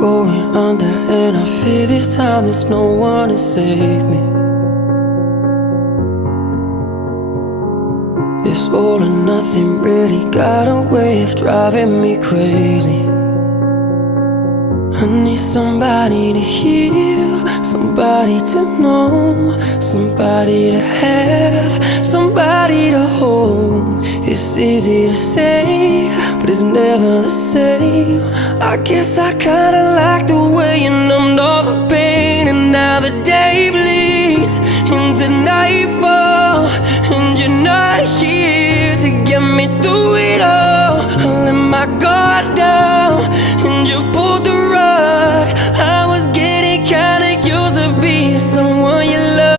going under, and I fear this time there's no one to save me. This all or nothing really got a way of driving me crazy. I need somebody to heal, somebody to know, somebody to have, somebody to hold. It's easy to say, but it's never the same. I guess I kinda like the way you numbed all the pain, and now the day bleeds into nightfall, and you're not here to get me through it all. I let my guard down, and you pulled the rug.